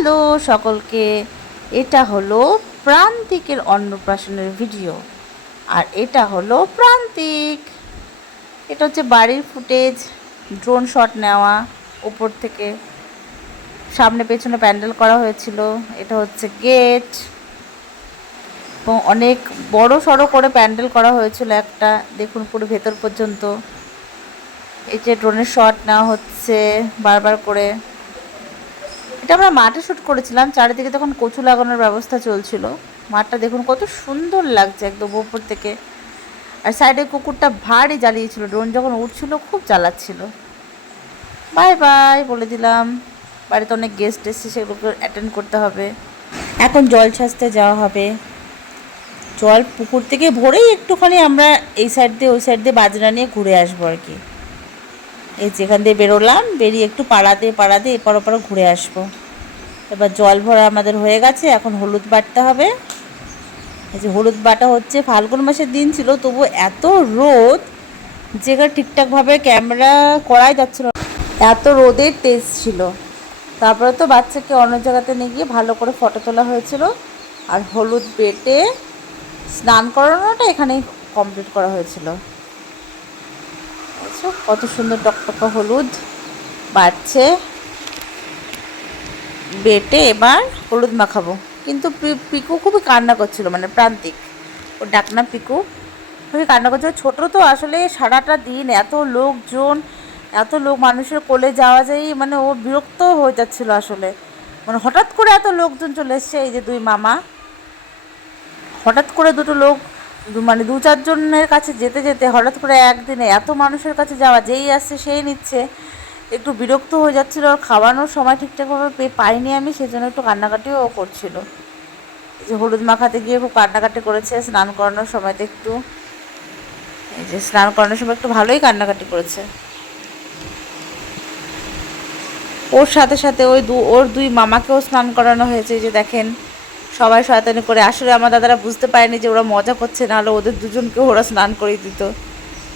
Hello সকলকে, এটা হলো প্রান্তিকের অন্নপ্রাশনের ভিডিও। আর এটা হলো প্রান্তিক। এটা হচ্ছে বাড়ির ফুটেজ, ড্রোন শট নেওয়া উপর থেকে। সামনে পেছনে প্যান্ডেল করা হয়েছিল। এটা হচ্ছে গেট, এবং অনেক বড় সড়ো করে প্যান্ডেল করা হয়েছিল একটা, দেখুন পুরো ভেতর পর্যন্ত। এই যে ড্রোনের শট নেওয়া হচ্ছে বারবার করে। এটা আমরা মাঠে শ্যুট করেছিলাম, চারিদিকে তখন কচু লাগানোর ব্যবস্থা চলছিল। মাঠটা দেখুন কত সুন্দর লাগছে একদম উপর থেকে। আর সাইডে কুকুরটা ভারী জ্বালিয়েছিল, ড্রোন যখন উঠছিল খুব জ্বালাচ্ছিল। বাই বাই বলে দিলাম, বাড়িতে অনেক গেস্ট এসেছে, সেগুলোকে অ্যাটেন্ড করতে হবে। এখন জল ছাঁচতে যাওয়া হবে। জল পুকুর থেকে ভরেই একটুখানি আমরা এই সাইড দিয়ে ওই সাইড দিয়ে বাজনা নিয়ে ঘুরে আসবো আর কি। এই যেখান দিয়ে বেরোলাম, বেরিয়ে একটু পাড়াতে এপার ওপার ঘুরে আসবো। এবার জল ভরা আমাদের হয়ে গেছে, এখন হলুদ বাটতে হবে। এই যে হলুদ বাটা হচ্ছে, ফাল্গুন মাসের দিন ছিল, তবু এত রোদ যেখানে ঠিকঠাকভাবে ক্যামেরা করাই যাচ্ছিল, এত রোদের তেজ ছিল। তারপরে তো বাচ্চাকে অন্য জায়গাতে নিয়ে গিয়ে ভালো করে ফটো তোলা হয়েছিল। আর হলুদ বেটে স্নান করানোটা এখানেই কমপ্লিট করা হয়েছিল। কত সুন্দর টকটকা হলুদ বাড়ছে। বেটে এবার হলুদ মাখাবো। কিন্তু পিকু খুবই কান্না করছিল, মানে প্রান্তিক, ওর ডাকনা পিকু খুবই কান্না করছিল। ছোটো তো আসলে সারাটা দিন এত লোকজন, এত লোক মানুষের কোলে যাওয়া যায়, মানে ও বিরক্ত হয়ে যাচ্ছিলো আসলে। মানে হঠাৎ করে এত লোকজন চলে এসছে। এই যে দুই মামা, হঠাৎ করে দুটো লোক, মানে দু চারজনের কাছে যেতে যেতে হঠাৎ করে একদিনে এত মানুষের কাছে যাওয়া, যেই আসছে সেই নিচ্ছে, একটু বিরক্ত হয়ে যাচ্ছিলো। আর খাওয়ানোর সময় ঠিকঠাকভাবে পাইনি আমি, সেজন্য একটু কান্নাকাটিও করছিল। এই যে হলুদ মাখাতে গিয়ে খুব কান্নাকাটি করেছে। স্নান করানোর সময় তো একটু, এই যে স্নান করানোর সময় একটু ভালোই কান্নাকাটি করেছে। ওর সাথে সাথে ওর দুই মামাকেও স্নান করানো হয়েছে। এই যে দেখেন, সবাই শয়তানি করে। আসলে আমার দাদারা বুঝতে পারেনি যে ওরা মজা করছে, নাহলে ওদের দুজনকেও ওরা স্নান করিয়ে দিত।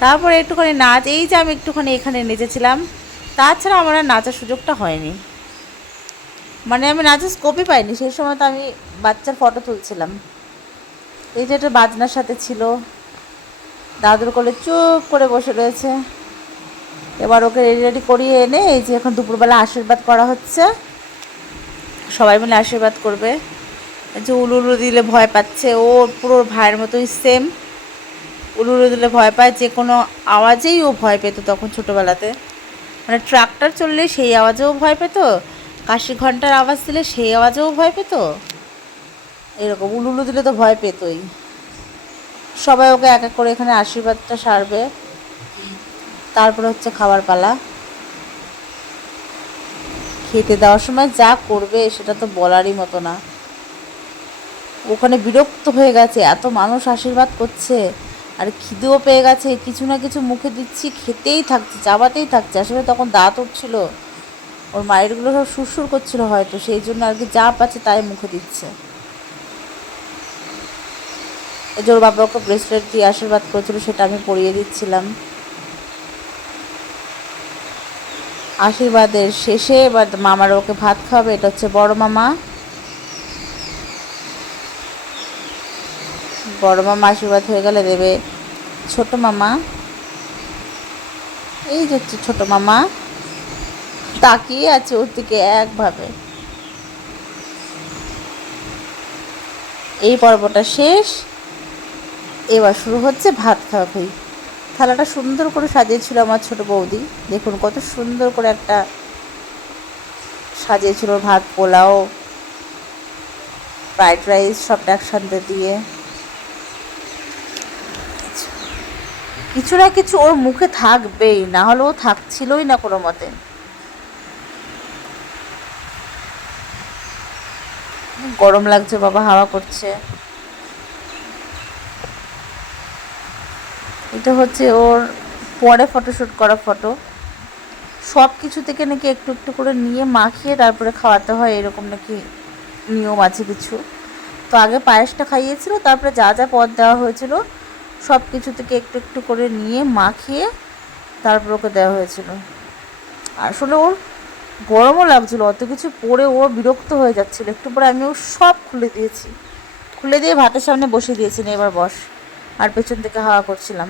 তারপরে একটুখানি নাচ, এই যে আমি একটুখানি এখানে নেচেছিলাম, তাছাড়া আমার আর নাচার সুযোগটা হয়নি। মানে আমি নাচের স্কোপই পাইনি সেই সময়, তো আমি বাচ্চার ফটো তুলছিলাম। এই যে একটা বাজনার সাথে ছিল, দাদুর কোলে চুপ করে বসে রয়েছে। এবার ওকে রেডি করিয়ে এনে এই যে এখন দুপুরবেলা আশীর্বাদ করা হচ্ছে, সবাই মিলে আশীর্বাদ করবে। যে উলু উলু দিলে ভয় পাচ্ছে, ও পুরো ভাইয়ের মতোই সেম। উলু উলু দিলে ভয় পায়, যে কোনো আওয়াজেই ও ভয় পেত তখন ছোটোবেলাতে। মানে ট্রাক্টর চললে সেই আওয়াজেও ভয় পেত, কাশি ঘন্টার আওয়াজ দিলে সেই আওয়াজেও ভয় পেত। এরকম উলু উলু দিলে তো ভয় পেতই। সবাই ওকে এক এক করে এখানে আশীর্বাদটা সারবে, তারপরে হচ্ছে খাবার পালা। খেতে দেওয়ার সময় যা করবে সেটা তো বলারই মতো না। ওখানে বিরক্ত হয়ে গেছে, এত মানুষ আশীর্বাদ করছে, আর খিদেও পেয়ে গেছে, কিছু না কিছু মুখে দিচ্ছি, খেতেই থাকছে, চাবাতেই থাকছে। আসলে তখন দাঁত উঠছিল, ওর মায়েরগুলো সব সুরসুর করছিল হয়তো, সেই জন্য আর কি যা পাচ্ছে তাই মুখে দিচ্ছে। এই যে ওর বাবা ওকে ব্রেসলেট দিয়ে আশীর্বাদ করেছিল, সেটা আমি পরিয়ে দিচ্ছিলাম। আশীর্বাদের শেষে এবার মামারা ওকে ভাত খাওয়াবে। এটা হচ্ছে বড় মামা। বড় মামা আশীর্বাদ হয়ে গেলে দেবে ছোট মামা। এই যে হচ্ছে ছোট মামা, তাকিয়ে আছে ওর দিকে একভাবে। এই পর্বটা শেষ, এবার শুরু হচ্ছে ভাত খাওয়াই। থালাটা সুন্দর করে সাজিয়েছিল আমার ছোট বৌদি, দেখুন কত সুন্দর করে একটা সাজিয়েছিল। ভাত, পোলাও, ফ্রাইড রাইস সবটা একসাথে দিয়ে। কিছু না কিছু ওর মুখে থাকবেই, না হলে ও থাকছিলই না কোনো মতে। গরম লাগছে বাবা, হাওয়া করছে। এটা হচ্ছে ওর পরে ফটোশ্যুট করা ফটো। সব কিছু থেকে নাকি একটু একটু করে নিয়ে মাখিয়ে তারপরে খাওয়াতে হয়, এরকম নাকি নিয়ম আছে কিছু। তো আগে পায়েসটা খাইয়েছিল, তারপরে যা যা পদ দেওয়া হয়েছিল সব কিছু থেকে একটু একটু করে নিয়ে মাখিয়ে তারপর ওকে দেওয়া হয়েছিল। আসলে ওর গরমও লাগছিলো, অত কিছু পরে ও বিরক্ত হয়ে যাচ্ছিলো। একটু পরে আমিও সব খুলে দিয়েছি, খুলে দিয়ে ভাতের সামনে বসিয়ে দিয়েছি, না এবার বস, আর পেছন থেকে হাওয়া করছিলাম।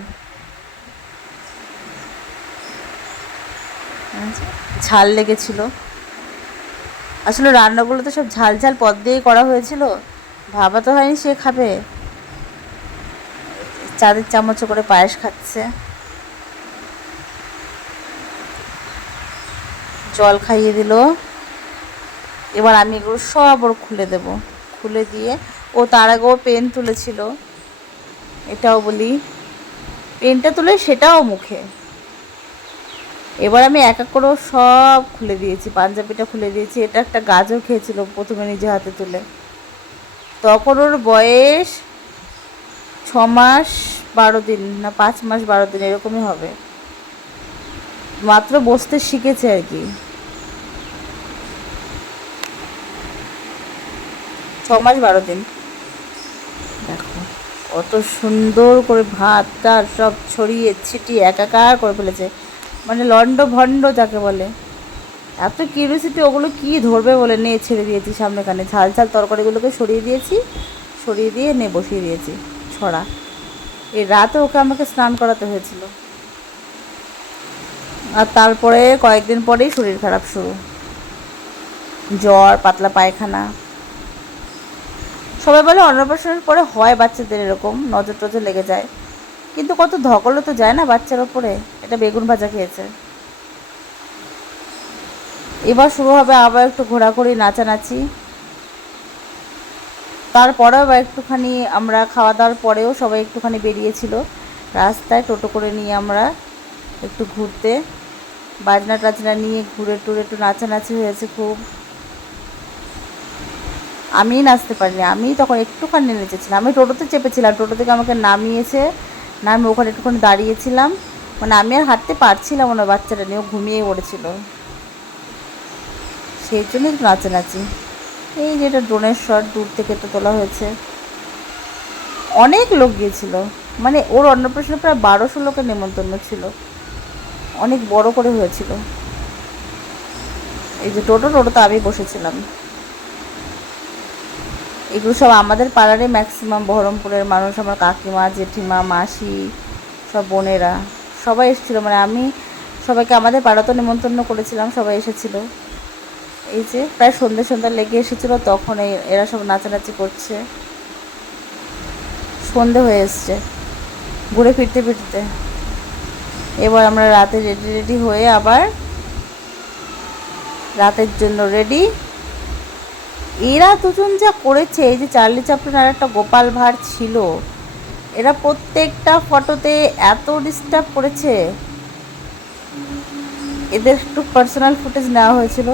ঝাল লেগেছিল, আসলে রান্নাগুলো তো সব ঝাল ঝাল পদ দিয়েই করা হয়েছিল, ভাবা তো হয়নি সে খাবে। চাঁদের চামচ করে পায়েস খাচ্ছে, জল খাইয়ে দিল। এবার আমি এগুলো সব ওর খুলে দেব, খুলে দিয়ে ও তার আগেও পেন তুলেছিল, এটাও বলি, পেনটা তুলে সেটাও মুখে। এবার আমি এক এক করে সব খুলে দিয়েছি, পাঞ্জাবিটা খুলে দিয়েছি। এটা একটা গাজর খেয়েছিল প্রথমে নিজে হাতে তুলে, তখন ওর বয়স 6 মাস 12 দিন, না 5 মাস 12 দিন এরকমই হবে, মাত্র বসতে শিখেছে আর কি। 6 মাস 12 দিন। দেখো কত সুন্দর করে ভাতটা সব ছড়িয়ে ছিটিয়ে একাকার করে ফেলেছে, মানে লন্ড ভন্ড যাকে বলে। এত কিউরিওসিটি, ওগুলো কি ধরবে বলে নিয়ে ছেড়ে দিয়েছি সামনেখানে, ঝাল ঝাল তরকারিগুলোকে সরিয়ে দিয়েছি, সরিয়ে দিয়ে নিয়ে বসিয়ে দিয়েছি ছড়া। এই রাতে ওকে আমাকে স্নান করাতে হয়েছিল, আর তারপরে কয়েকদিন পরেই শরীর খারাপ শুরু, জ্বর, পাতলা পায়খানা। সবাই বলে অন্নপ্রাশনের পরে হয় বাচ্চাদের এরকম, নজর টজর লেগে যায়, কিন্তু কত ধকলও তো যায় না বাচ্চার ওপরে। এটা বেগুন ভাজা খেয়েছে। এবার শুরু হবে আবার একটু ঘোরাঘুরি, নাচানাচি। তারপরেও বা একটুখানি আমরা খাওয়া দাওয়ার পরেও সবাই একটুখানি বেরিয়েছিল রাস্তায়, টোটো করে নিয়ে আমরা একটু ঘুরতে, বাজনা টাজনা নিয়ে ঘুরে টুরে একটু নাচানাচি হয়েছে খুব। আমি নাচতে পারিনি, আমি তখন একটুখানি নেচেছিলাম। আমি টোটোতে চেপেছিলাম, টোটো থেকে আমাকে নামিয়েছে, নামিয়ে ওখানে একটুখানি দাঁড়িয়েছিলাম, মানে আমি আর হাঁটতে পারছিলাম না, বাচ্চাটা নিয়ে ঘুমিয়ে পড়েছিল, সেই জন্য একটু নাচানাচি। এই যে এটা ড্রোনের শট, দূর থেকে তো তোলা হয়েছে, অনেক লোক গিয়েছিল, মানে ওর অন্নপ্রাশনে প্রায় 1200 লোকের নেমন্তন্ন ছিল, অনেক বড় করে হয়েছিল। এই যে টোটোতে আমি বসেছিলাম। এগুলো সব আমাদের পাড়ারে ম্যাক্সিমাম বহরমপুরের মানুষ, আমার কাকিমা, জেঠিমা, মাসি, সব বোনেরা সবাই এসেছিলো, মানে আমি সবাইকে আমাদের পাড়াতেও নেমন্তন্ন করেছিলাম, সবাই এসেছিলো। এই যে প্রায় সন্ধ্যা লেগে এসেছিলো, তখন এরা সব নাচানাচি করছে, সন্ধে হয়ে এসছে ঘুরে ফিরতে ফিরতে। এবার আমরা রাতে রেডি হয়ে আবার রাতের জন্য রেডি। এরা দুজন যা করেছে, এই যে চার্লি চ্যাপলিন আর একটা গোপাল ভাঁড় ছিল, এরা প্রত্যেকটা ফটোতে এত ডিস্টার্ব করেছে। এদের একটু পার্সোনাল ফুটেজ নেওয়া হয়েছিল।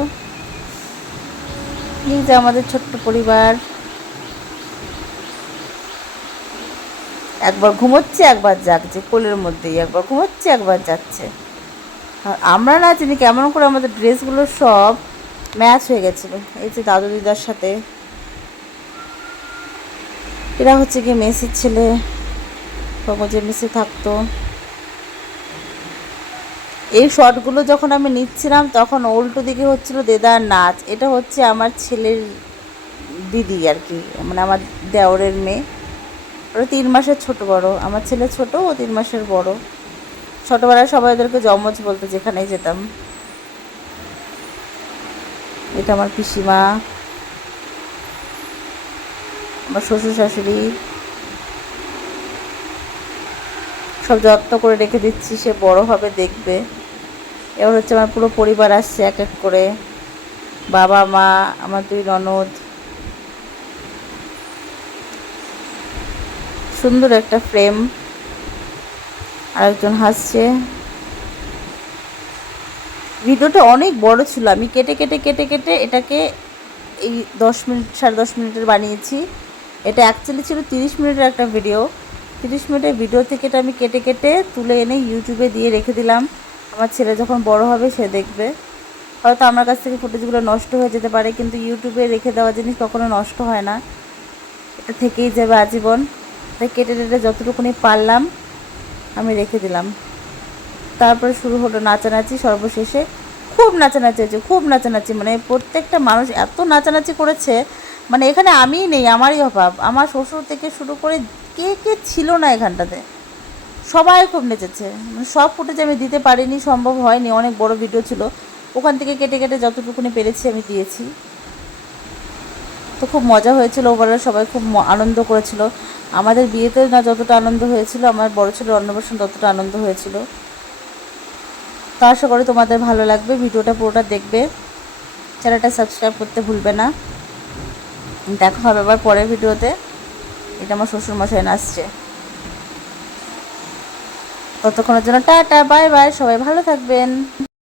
এই যে আমাদের ছোট্ট পরিবার, একবার ঘুমোচ্ছে একবার জাগছে, কোলের মধ্যেই একবার ঘুমোচ্ছে একবার যাচ্ছে। আর আমরা না জানি কেমন করে আমাদের ড্রেসগুলো সব ম্যাচ হয়ে গেছিলো। এই যে দাদু দিদার সাথে, এরা হচ্ছে কি মেসির ছেলে, যে মেসি থাকতো। এই শটগুলো যখন আমি নিচ্ছিলাম তখন উল্টো দিকে হচ্ছিল দেদার নাচ। এটা হচ্ছে আমার ছেলের দিদি আর কি, মানে আমার দেওরের মেয়ে, ওরা 3 মাসের ছোট বড়, আমার ছেলে ছোট, ও 3 মাসের বড়। ছোটোবেলায় সবাই ওদেরকে যমজ বলতে যেখানেই যেতাম। এটা আমার পিসিমা, আমার শ্বশুর শাশুড়ি, সব যত্ন করে রেখে দিচ্ছি, সে বড় হবে দেখবে। এবার হচ্ছে আমার পুরো পরিবার আসছে এক এক করে, বাবা মা, আমার 2 ননদ, সুন্দর একটা ফ্রেম, আরেকজন হাসছে। ভিডিওটা অনেক বড় ছিল, আমি কেটে কেটে কেটে কেটে এটাকে এই 10 মিনিট 10.5 মিনিটের বানিয়েছি। এটা অ্যাকচুয়ালি ছিল 30 মিনিটের একটা ভিডিও। 30 মিনিটের ভিডিও থেকে এটা আমি কেটে কেটে তুলে এনে ইউটিউবে দিয়ে রেখে দিলাম। আমার ছেলে যখন বড় হবে সে দেখবে। হয়তো আমার কাছ থেকে ফুটেজগুলো নষ্ট হয়ে যেতে পারে, কিন্তু ইউটিউবে রেখে দেওয়া জিনিস কখনো নষ্ট হয় না, এটা থেকেই যাবে আজীবন। তাই কেটে কেটে যতটুকুনি পারলাম আমি রেখে দিলাম। তারপরে শুরু হলো নাচানাচি, সর্বশেষে খুব নাচানাচি হয়েছে, খুব নাচানাচি, মানে প্রত্যেকটা মানুষ এত নাচানাচি করেছে, মানে এখানে আমিই নেই, আমারই অভাব। আমার শ্বশুর থেকে শুরু করে কে কে ছিল না এখানটাতে, সবাই খুব নেচেছে। মানে সব ফুটেজ আমি দিতে পারিনি, সম্ভব হয়নি, অনেক বড় ভিডিও ছিল, ওখান থেকে কেটে কেটে যতটুকুনি পেরেছি আমি দিয়েছি। তো খুব মজা হয়েছিল, ওভারঅল সবাই খুব আনন্দ করেছিল। আমাদের বিয়েতে না যতটা আনন্দ হয়েছিল, আমার বড় ছেলের অন্নপ্রাশন ততটা আনন্দ হয়েছিল। তো আশা করি তোমাদের ভালো লাগবে, ভিডিওটা পুরোটা দেখবে, চ্যানেলটা সাবস্ক্রাইব করতে ভুলবে না। দেখা হবে আবার পরের ভিডিওতে। এটা আমার শ্বশুরমশাই নাচছে। ততক্ষণের জন্য টাটা, বাই বাই, সবাই ভালো থাকবেন।